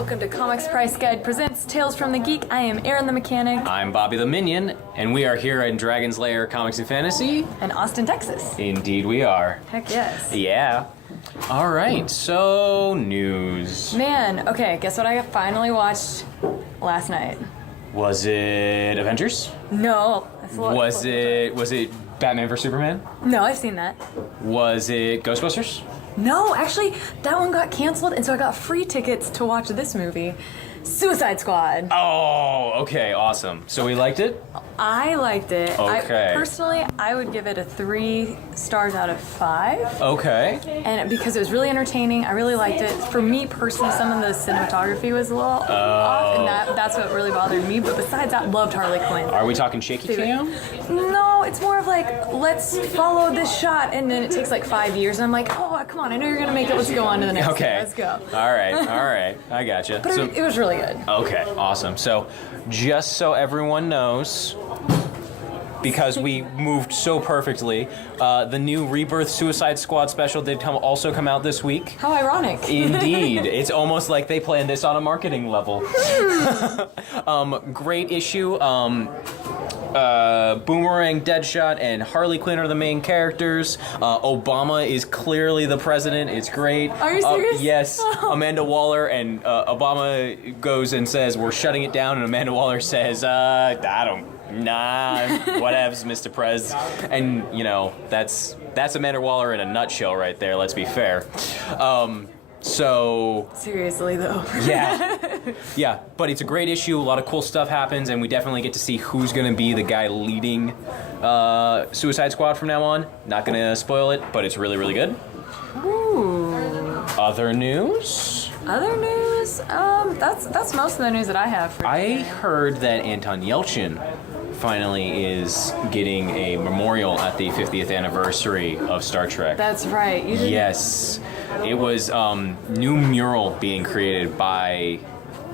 Welcome to Comics Price Guide presents Tales from the Geek. I am Erin the Mechanic. I'm Bobby the Minion, and we are here in Dragon's Lair Comics and Fantasy. In Austin, Texas. Indeed we are. Heck yes. Yeah. Alright, so news. Man, okay, guess what I finally watched last night? Was it Avengers? No. Was it Batman vs Superman? No, I've seen that. Was it Ghostbusters? No, actually, that one got canceled, and so I got free tickets to watch this movie, Suicide Squad. Oh, okay, awesome. So we liked it? I liked it. Okay. Personally, I would give it a 3 stars out of 5. Okay. And because it was really entertaining, I really liked it. For me personally, some of the cinematography was a little off, and that's what really bothered me. But besides that, loved Harley Quinn. Are we talking shaky cam? No, it's more of like, let's follow this shot, and then it takes like 5 years, and I'm like, oh, come on, I know you're gonna make it. Let's go on to the next. Okay. Thing. Let's go. All right, I gotcha. But it was really good. Okay, awesome. So, just so everyone knows, because we moved so perfectly, the new Rebirth Suicide Squad special did also come out this week. How ironic. Indeed. It's almost like they planned this on a marketing level. Great issue. Boomerang, Deadshot, and Harley Quinn are the main characters. Obama is clearly the president. It's great. Are you serious? Yes. Amanda Waller and Obama goes and says, "We're shutting it down," and Amanda Waller says, whatevs, Mr. Prez. And, you know, that's Amanda Waller in a nutshell right there, let's be fair. So... Seriously, though. Yeah, but it's a great issue, a lot of cool stuff happens, and we definitely get to see who's going to be the guy leading Suicide Squad from now on. Not going to spoil it, but it's really, really good. Ooh. Other news? That's most of the news that I have for today. I heard that Anton Yelchin finally is getting a memorial at the 50th anniversary of Star Trek. That's right. Yes. It was new mural being created by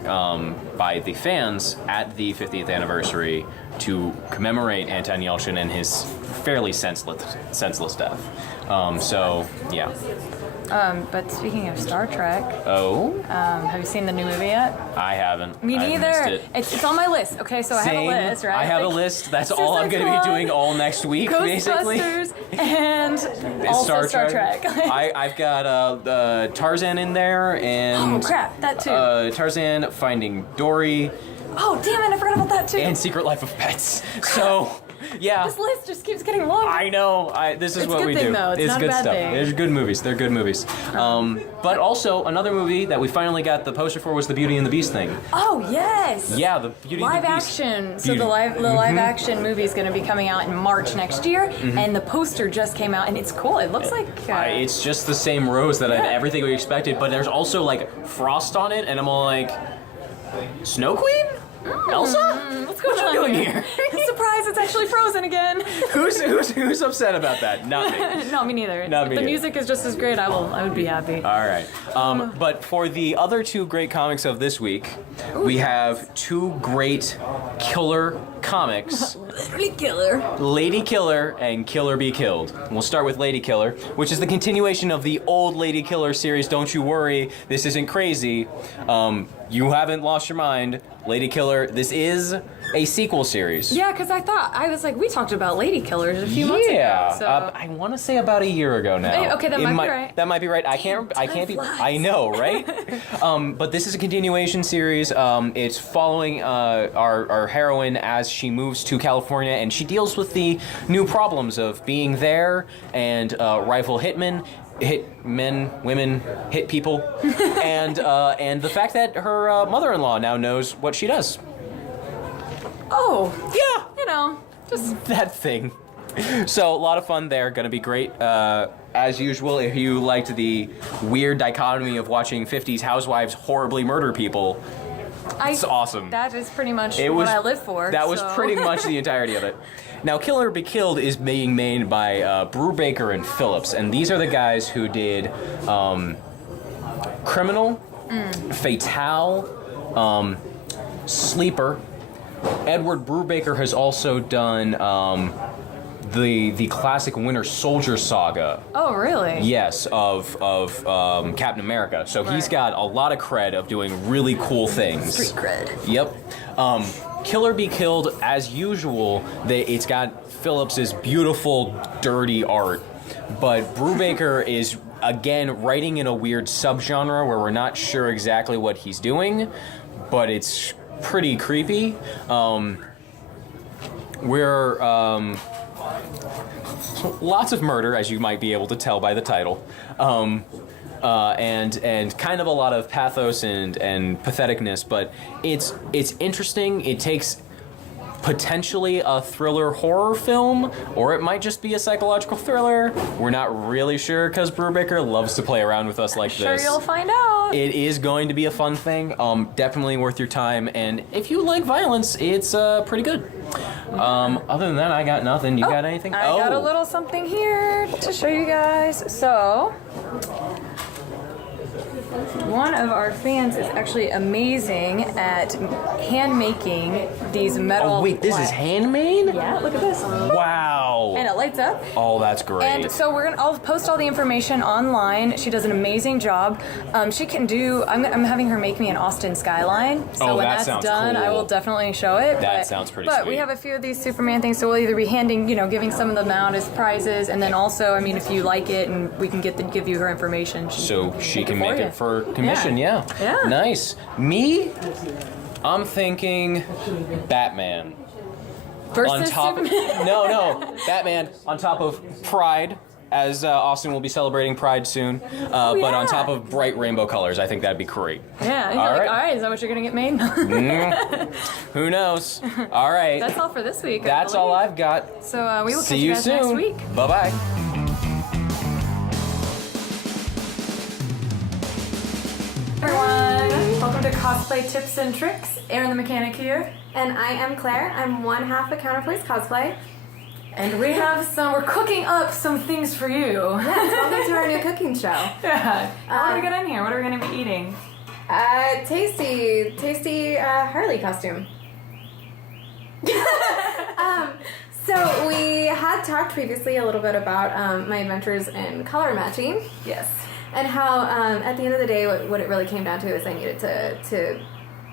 the fans at the 50th anniversary to commemorate Anton Yelchin and his fairly senseless death. So, yeah. But speaking of Star Trek, have you seen the new movie yet? I haven't. Me I've neither. missed it. It's on my list. Okay, so Same. I have a list, right? I have a list. That's all I'm going to be doing all next week, basically. Ghostbusters and also Star Trek. I've got Tarzan in there, and oh crap, that too. Tarzan, Finding Dory. Oh damn it, I forgot about that too. And Secret Life of Pets. So. Yeah. This list just keeps getting longer. I know. This is what we do. Though. It's not good a bad stuff. thing. They're good movies. They're good movies. But also another movie that we finally got the poster for was the Beauty and the Beast thing. Oh yes. Yeah, the Beauty live and the Beast. Action. So the live action movie is going to be coming out in March next year, and the poster just came out, and it's cool. It looks like it's just the same rose that everything we expected, but there's also like frost on it, and I'm all like, Snow Queen? Elsa? What's going on doing here? Surprise! It's actually frozen again. Who's upset about that? Not me. No, me neither. Not if me the neither. music is just as great, I would be happy. All right. But for the other two great comics of this week, we have two great killer comics. Literally killer. Lady Killer and Killer Be Killed. We'll start with Lady Killer, which is the continuation of the old Lady Killer series. Don't you worry, this isn't crazy. You haven't lost your mind. Lady Killer, this is a sequel series. Yeah, because I was like, we talked about Lady Killers a few months ago. So. I want to say about a year ago now. Okay, that might be right. That might be right. I can't be. Flies. I know, right? But this is a continuation series. It's following our heroine as she moves to California, and she deals with the new problems of being there and rifle hitmen. Hit men, women, hit people, and the fact that her mother-in-law now knows what she does. Oh, Yeah, you know, just that thing. So a lot of fun there. Going to be great as usual. If you liked the weird dichotomy of watching 50s housewives horribly murder people, it's awesome. That is pretty much what I live for. That was pretty much the entirety of it. Now, Killer Be Killed is being made by Brubaker and Phillips, and these are the guys who did Criminal, Fatale, Sleeper. Edward Brubaker has also done the classic Winter Soldier saga. Oh, really? Yes, of Captain America. So he's Right. got a lot of cred of doing really cool things. Street cred. Yep. Kill or Be Killed, as usual, it's got Phillips's beautiful, dirty art. But Brubaker is, again, writing in a weird subgenre where we're not sure exactly what he's doing, but it's pretty creepy. Lots of murder, as you might be able to tell by the title. And kind of a lot of pathos and patheticness, but it's interesting. It takes potentially a thriller horror film, or it might just be a psychological thriller. We're not really sure because Brubaker loves to play around with us like Sure, this. you'll find out. It is going to be a fun thing. Definitely worth your time, and if you like violence, it's pretty good. Other than that, I got nothing. You got anything? I got a little something here to show you guys. So, one of our fans is actually amazing at hand making these metal. Oh wait, this is handmade? Yeah, look at this. Wow. And it lights up. Oh, that's great. And so I'll post all the information online. She does an amazing job. She can do. I'm having her make me an Austin skyline. So Oh, when that that's sounds done, cool. I will definitely show it. That sounds pretty But sweet. we have a few of these Superman things, so we'll either be giving some of them out as prizes, and then also, I mean, if you like it, and we can give you her information. So she can make you. it for commission, yeah. Yeah. Nice. Me, I'm thinking Batman. Versus On top Superman. no, Batman on top of Pride, as Austin will be celebrating Pride soon, but on yeah. top of bright rainbow colors. I think that'd be great. Yeah. All All right. right. Is that what you're gonna get made? Who knows? All right. That's all for this week. I That's all believe. I've got. So we will See catch you guys soon. next week. Bye-bye. Everyone, welcome to Cosplay Tips and Tricks. Erin the Mechanic here. And I am Claire. I'm one half of Counterpoise Cosplay. And we're cooking up some things for you. Yes, welcome to our new cooking show. Yeah. What do we got in here? What are we going to be eating? Tasty Harley costume. So we had talked previously a little bit about my adventures in color matching. Yes. And how at the end of the day, what it really came down to is I needed to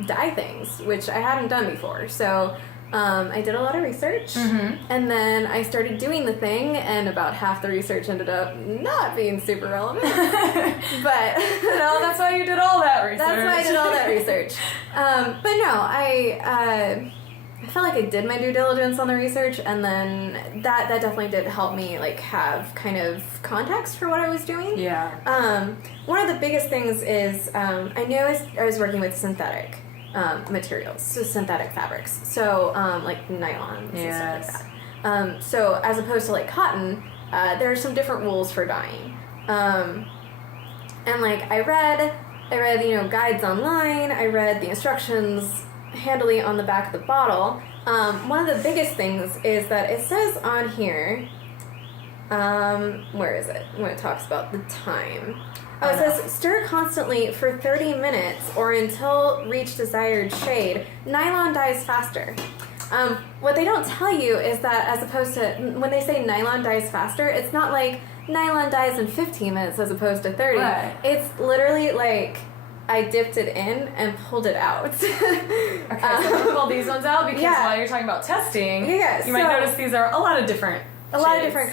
dye things, which I hadn't done before. So I did a lot of research, and then I started doing the thing, and about half the research ended up not being super relevant. But No, that's why you did all that research. that's why I did all that research. But no, I felt like I did my due diligence on the research, and then that definitely did help me like have kind of context for what I was doing. Yeah. One of the biggest things is I knew I was working with synthetic materials, so synthetic fabrics, so like nylon Yes. and stuff like that. So as opposed to like cotton, there are some different rules for dyeing. And like I read guides online. I read the instructions handily on the back of the bottle. One of the biggest things is that it says on here, where is it? When it talks about the time. Oh, it says stir constantly for 30 minutes or until reach desired shade. Nylon dyes faster. What they don't tell you is that as opposed to, when they say nylon dyes faster, it's not like nylon dyes in 15 minutes as opposed to 30. Right. It's literally like I dipped it in and pulled it out. Okay, so we'll pull these ones out because Yeah. while you're talking about testing, Yeah, you might so- notice these are a lot of different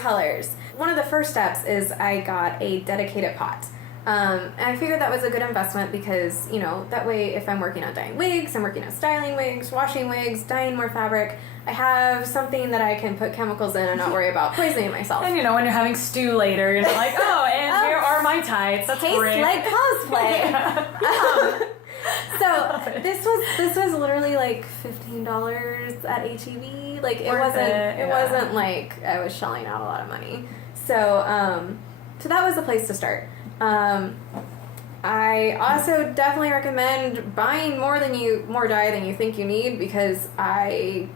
colors. One of the first steps is I got a dedicated pot. And I figured that was a good investment because, that way if I'm working on dyeing wigs, I'm working on styling wigs, washing wigs, dyeing more fabric, I have something that I can put chemicals in and not worry about poisoning myself. And when you're having stew later, you're like, oh, and here are my tights. That's Tastes great. like cosplay. So this was literally like $15 at HEB. Like it Worth wasn't it, it yeah. wasn't like I was shelling out a lot of money. So so that was the place to start. I also definitely recommend buying more dye than you think you need because I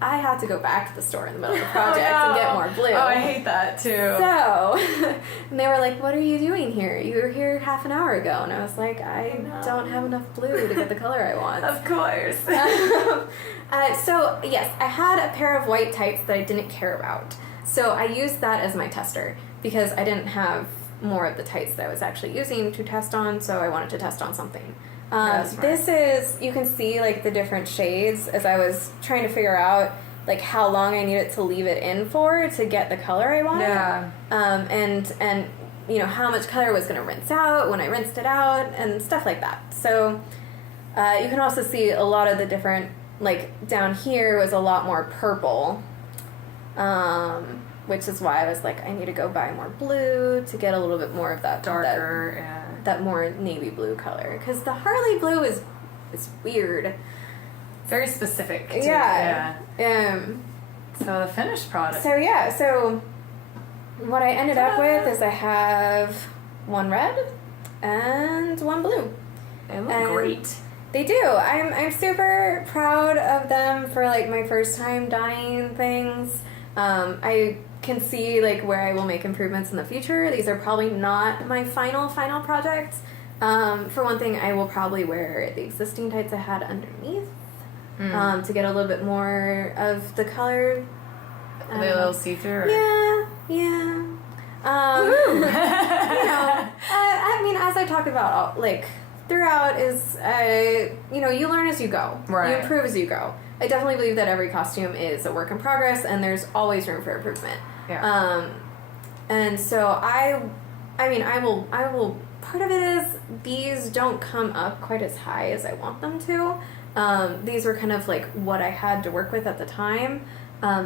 had to go back to the store in the middle of the project and get more blue. Oh, I hate that too. So, and they were like, "What are you doing here? You were here half an hour ago." And I was like, "I don't have enough blue to get the color I want." Of course. So yes, I had a pair of white tights that I didn't care about. So I used that as my tester because I didn't have more of the tights that I was actually using to test on, so I wanted to test on something. This is, you can see like the different shades as I was trying to figure out like how long I needed to leave it in for to get the color I wanted. Yeah. And you know, how much color was going to rinse out when I rinsed it out and stuff like that. So you can also see a lot of the different, like down here was a lot more purple, which is why I was like, I need to go buy more blue to get a little bit more of that Darker, that more navy blue color. Because the Harley blue is weird. very specific. Too. Yeah. So the finished product. So what I ended up with is I have one red and one blue. They look And great. They do. I'm super proud of them for like my first time dyeing things. I can see like where I will make improvements in the future. These are probably not my final project. For one thing, I will probably wear the existing tights I had underneath to get a little bit more of the color. Are they a little see-through? Yeah. You know, I mean, as I talked about, like throughout is, you know, you learn as you go. Right. You improve as you go. I definitely believe that every costume is a work in progress, and there's always room for improvement. Yeah. And so I will. Part of it is these don't come up quite as high as I want them to. These were kind of like what I had to work with at the time.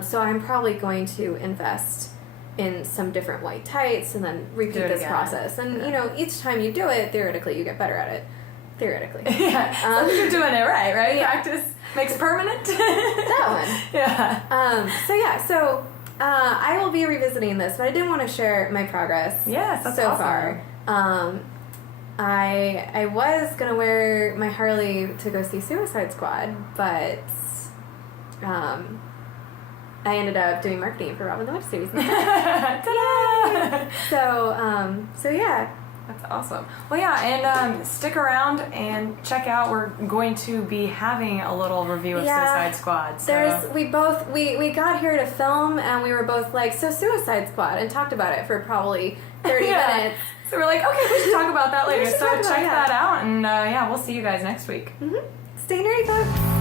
So I'm probably going to invest in some different white tights and then repeat this process. And you know, each time you do it, theoretically, you get better at it. Theoretically. Yeah. You're doing it right? Yeah. Practice makes permanent. That one. Yeah. So I will be revisiting this, but I did want to share my progress. Yes, that's so awesome. far. I was gonna wear my Harley to go see Suicide Squad, but I ended up doing marketing for Robin the Witch series. Ta-da! So yeah. That's awesome. Well, yeah, and stick around and check out. We're going to be having a little review of Suicide Squad. So. We got here to film, and we were both like, so Suicide Squad, and talked about it for probably 30 minutes. So we're like, okay, we should talk about that later. should So talk about check that. that out, and we'll see you guys next week. Stay nerdy, folks.